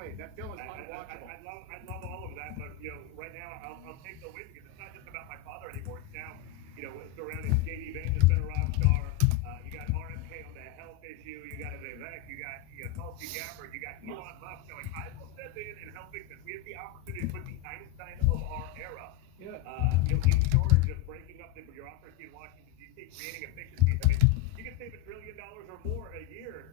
way, that film is unwatchable. I love all of that, but right now I'll take the win because it's not just about my father anymore. It's now, surrounding JD Vance has been a rock star. You got RFK on the health issue. You got Vivek. You got Tulsi Gabbard. You got Elon Musk going, I will step in and help fix this. We have the opportunity to put the Einstein of our era, in charge of breaking up the bureaucracy in Washington D.C., creating efficiencies. I mean, you can save $1 trillion or more a year.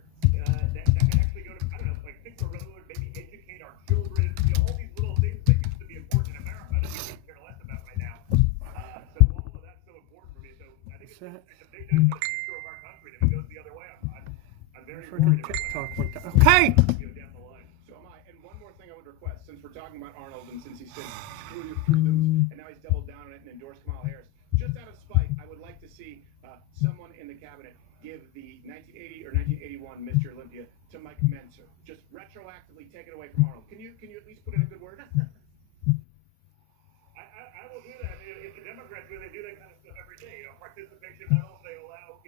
That can actually go to, I don't know, like fix a road, maybe educate our children. All these little things that used to be important in America that we couldn't care less about right now. So all of that's so important for me. So I think it's a big night for the future of our country. If it goes the other way, I'm very worried about TikTok went down. Okay. down the line. So am I. And one more thing I would request, since we're talking about Arnold and since he said screw your freedoms, and now he's doubled down on it and endorsed Kamala Harris, just out of spite, I would like to see someone in the cabinet give the 1980 or 1981 Mr. Olympia to Mike Menser. Just retroactively take it away from Arnold. Can you at least put in a good word? I will do that. If the Democrats really do that kind of stuff every day, participation medals, they allow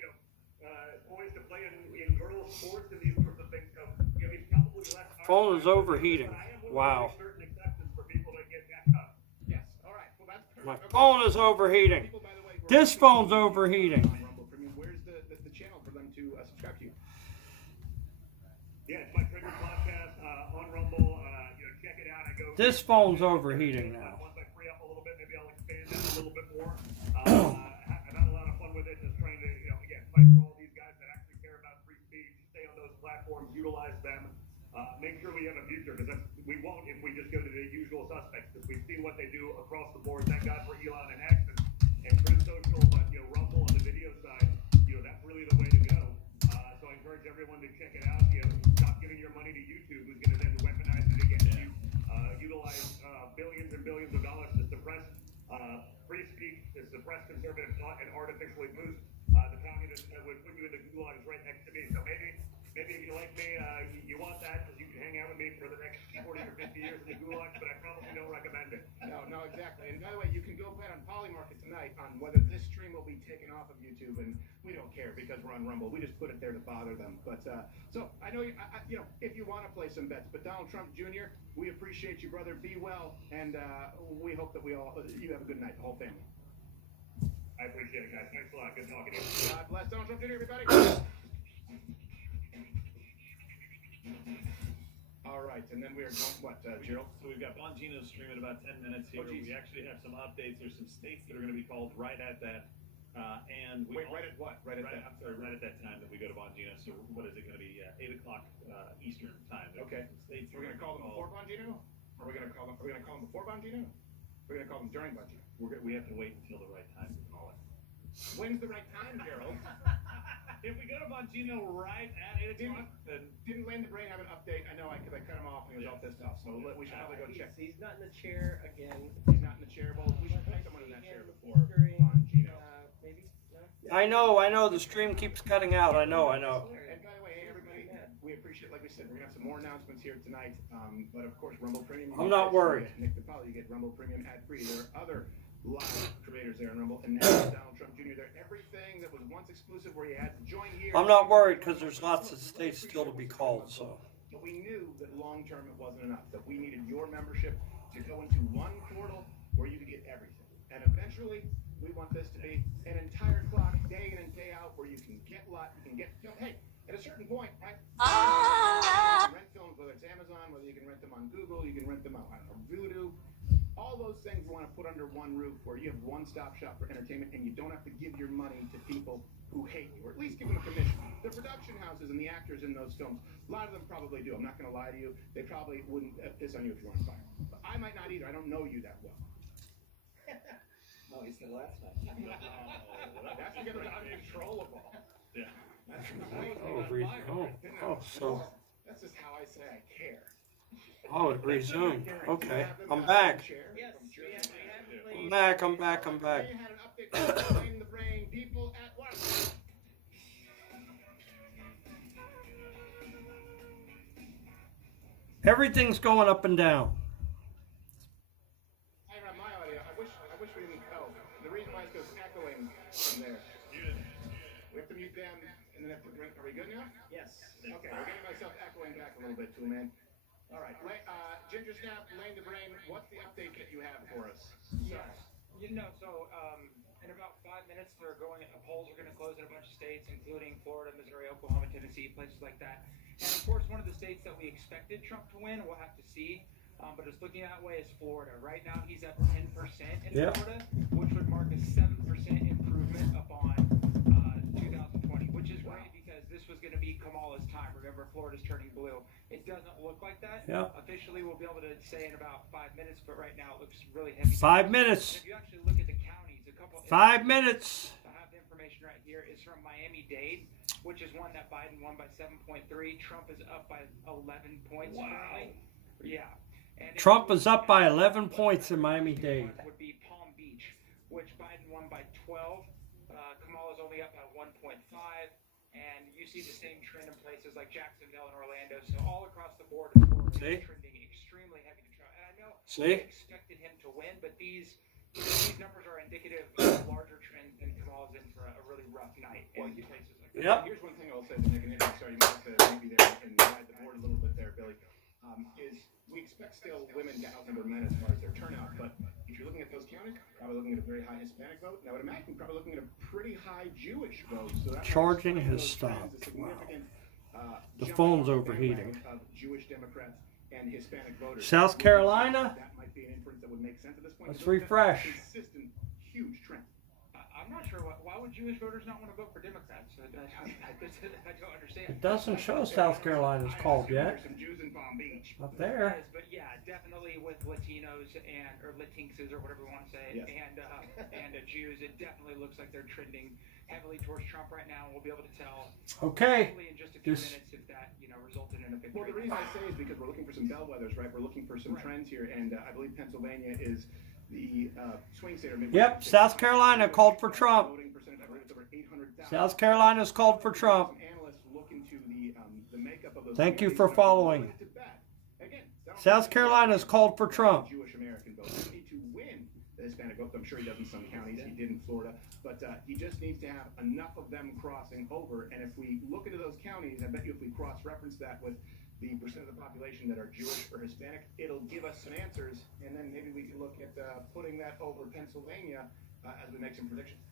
boys to play in girls' sports and these sorts of things. So he's probably less. Phone is overheating. Wow. Certain acceptance for people that get that cut. Yes. All right. Well, that's perfect. My phone is overheating. People, by the way, This phone's overheating. Rumble Premium. Where's the channel for them to subscribe to you? Yeah, it's my Trigger podcast on Rumble. Check it out. I go. This phone's overheating now. Once I free up a little bit, maybe I'll expand that a little bit more. I've had a lot of fun with it, just trying to, again, fight for all these guys that actually care about free speech, stay on those platforms, utilize them, make sure we have a future, because we won't if we just go to the usual suspects, because we've seen what they do across the board. Thank God for Elon and X and Truth Social, but Rumble on the video side, that's really the way to go. So I encourage everyone to check it out. Stop giving your money to YouTube, who's going to then weaponize it against you. Utilize billions and billions of dollars to suppress free speech, to suppress conservative thought, and artificially boost the communists that would put you in the gulags right next to me. So maybe if you like me, you want that, because you can hang out with me for the next 40 or 50 years in the gulags, but I probably don't recommend it. No, exactly. And by the way, you can go bet on Polymarket tonight on whether this stream will be taken off of YouTube, and we don't care because we're on Rumble. We just put it there to bother them. But so I know if you want to play some bets, but Donald Trump Jr., we appreciate you, brother. Be well, and we hope that you have a good night, the whole family. I appreciate it, guys. Thanks a lot. Good talking to you. God bless Donald Trump Jr., everybody. All right, and then we are going, what, Gerald? So we've got Bongino streaming in about 10 minutes here. We actually have some updates. There's some states that are going to be called right at that. And we right at what? Right at that time that we go to Bongino. So what is it going to be? 8 o'clock Eastern time. Okay. States we're going to call them before Bongino? Or are we going to call them before Bongino? We're going to call them during Bongino. We have to wait until the right time to call it. When's the right time, Gerald? If we go to Bongino right at 8 o'clock, then... Didn't Lane the Brain have an update? I know, because I cut him off and he was all pissed off, so we should probably go check. He's not in the chair again. He's not in the chair? Well, we should put someone in that chair before Bongino. Maybe? No? I know. The stream keeps cutting out. I know. And by the way, hey, everybody, we appreciate, like we said, we're going to have some more announcements here tonight. But, of course, Rumble Premium. I'm not worried. Nick DePaul, you get Rumble Premium ad-free. There are other live creators there in Rumble, and now Donald Trump Jr. there. Everything that was once exclusive where you had to join here. I'm not worried because there's lots of states still to be called. So. But we knew that long term it wasn't enough. That we needed your membership to go into one portal where you could get everything. And eventually, we want this to be an entire clock, day in and day out, where you can get hey, at a certain point, right? You can rent films, whether it's Amazon, whether you can rent them on Google, you can rent them on, I don't know, Vudu. All those things we want to put under one roof where you have one-stop shop for entertainment and you don't have to give your money to people who hate you, or at least give them a commission. The production houses and the actors in those films, a lot of them probably do. I'm not going to lie to you. They probably wouldn't piss on you if you were on fire. But I might not either. I don't know you that well. No, he said last night. That's because I'm uncontrollable. Yeah. So. That's just how I say I care. Oh, it resumed. Okay, I'm back. Yes, I'm back. You had an update from Lane the Brain. People at work. Everything's going up and down. I have my audio. I wish we didn't go. The reason why is because echoing from there. We have to mute them and then have to drink. Are we good now? Yes. Okay, we're getting myself echoing back a little bit too, man. All right, Ginger Snap, Lane the Brain, what's the update that you have for us? Yeah. In about 5 minutes, polls are going to close in a bunch of states, including Florida, Missouri, Oklahoma, Tennessee, places like that. And of course, one of the states that we expected Trump to win, we'll have to see, but it's looking that way, is Florida. Right now, he's at 10% in Florida, which would mark a 7% improvement upon 2020, which is great because this was going to be Kamala's time. Remember, Florida's turning blue. It doesn't look like that. Yeah. Officially, we'll be able to say in about 5 minutes, but right now it looks really heavy. 5 minutes. If you actually look at the counties, a couple. 5 minutes. I have the information right here. Is from Miami-Dade, which is one that Biden won by 7.3. Trump is up by 11 points. Wow. Currently. Yeah. And Trump is up by 11 points in Miami-Dade. Would be Palm Beach, which Biden won by 12. Kamala's only up by 1.5. And you see the same trend in places like Jacksonville and Orlando. So all across the board, Florida is trending extremely heavy to Trump. And I know we expected him to win, but these numbers are indicative of larger trends, and Kamala's in for a really rough night in places like that. Yep. Here's one thing I'll say to make an interest. Sorry, you might have to maybe there and guide the board a little bit there, Billy. Is we expect still women to outnumber men as far as their turnout, but if you're looking at those counties, probably looking at a very high Hispanic vote. And I would imagine probably looking at a pretty high Jewish vote. So that Charging has stopped. Wow. The phone's overheating. Of Jewish Democrats and Hispanic voters. South Carolina. That might be an inference that would make sense at this point. Let's refresh. Consistent, huge trend. I'm not sure why would Jewish voters not want to vote for Democrats? I don't understand. It doesn't show South Carolina's called yet. There's some Jews in Palm Beach. Up there. But yeah, definitely with Latinos or Latinxes or whatever we want to say, Yes. and Jews, it definitely looks like they're trending heavily towards Trump right now. We'll be able to tell Okay. hopefully in just a few This- minutes if that resulted in a victory. Well, the reason I say is because we're looking for some bellwethers, right? We're looking for some trends here, and I believe Pennsylvania is the swing state. Yep, South Carolina called for Trump. Voting percentage, I believe it's over 800,000. South Carolina's called for Trump. Some analysts look into the makeup of those. Thank you communities for and following. put it to bed. Again, South Carolina's called for Trump. Jewish American vote. He needs to win the Hispanic vote. I'm sure he does in some counties. He did in Florida, but he just needs to have enough of them crossing over. And if we look into those counties, I bet you if we cross-reference that with the percent of the population that are Jewish or Hispanic, it'll give us some answers, and then maybe we can look at putting that over Pennsylvania as we make some predictions.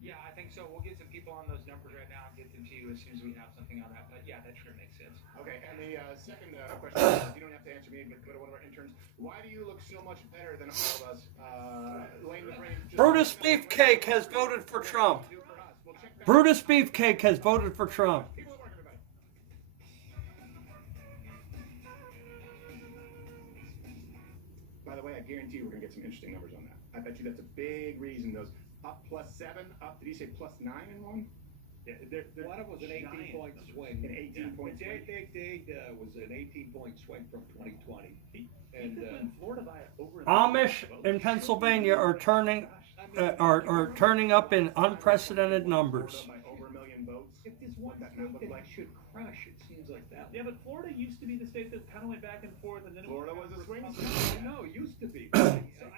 Yeah, I think so. We'll get some people on those numbers right now and get them to you as soon as we have something on that. But yeah, that sure makes sense. Okay, and the second question, you don't have to answer me, but go to one of our interns. Why do you look so much better than all of us? Lane the Brain. Brutus Beefcake has voted for Trump. Brutus Beefcake has voted for Trump. People at work, everybody. By the way, I guarantee you we're going to get some interesting numbers on that. I bet you that's a big reason. Those up +7, up, did he say +9 in one? Yeah, One of was an 18-point swing. An 18-point swing. Dade was an 18-point swing from 2020. And Florida by over. Amish in Pennsylvania are turning up in unprecedented numbers. By over 1 million votes. if there's one That state look that like? should crush, it seems like that. Yeah, but Florida used to be the state that kind of went back and forth, and then Florida was a swing I state. know, it used to be. So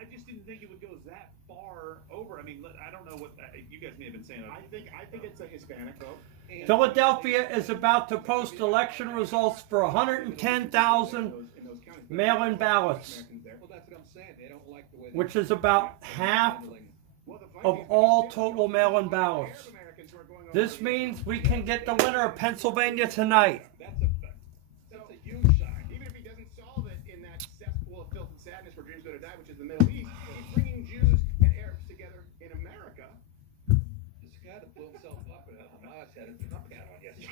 I just didn't think it would go that far over. I mean, I don't know what you guys may have been saying. I think it's a Hispanic vote. And- Philadelphia is about to post election results for 110,000 In those counties. mail-in ballots, Americans there. Well, that's what I'm saying. They don't like the way. which is about half Well, the funny of thing is, all we total still mail-in have ballots. Arab Americans who are going over This the- means we can get the winner of Pennsylvania tonight. That's a huge sign. Even if he doesn't solve it in that cesspool of filth and sadness where dreams go to die, which is the Middle East, he's bringing Jews and Arabs together in America. This guy that blew himself up at Hamas had a Trump hat on yesterday.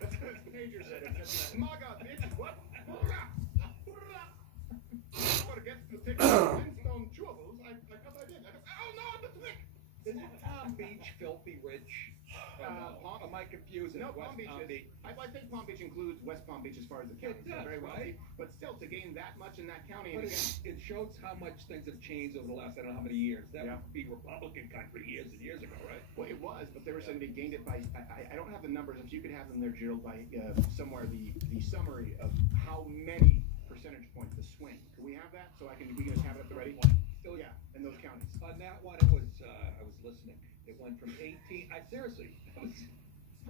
That's what his pager said. It said, MAGA, bitch, what? Hoorah! Hoorah! What, against the picture of Flintstone chewables? I thought I did. Oh, no, I'm the twig! Is it Palm Beach filthy rich? Am I confusing? No, West Palm Beach is. I think Palm Beach includes West Palm Beach as far as the county. It does, very wealthy. right? But still, to gain that much in that county, But and again, it shows how much things have changed over the last, I don't know how many years. That Yeah. would be Republican country years and years ago, right? well, it was, but they were saying they gained it by. I don't have the numbers. If you could have them there, Gerald, by somewhere the summary of how many percentage points the swing. Can we have that so we can just have it at the ready? So Yeah, in those counties. on that one, it was I was listening. It went from 18. I seriously,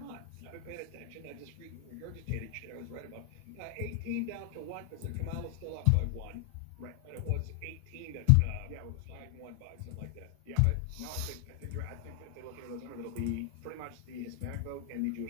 Times. I've been paying attention. I just regurgitated shit I was right about. 18 down to 1 because Kamala's still up by 1. Right. And it was 18 that Yeah, it was 5-1 by, something like that. Yeah, no, I think you're right. I think if they look at those numbers, it'll be pretty much the Hispanic vote and the Jewish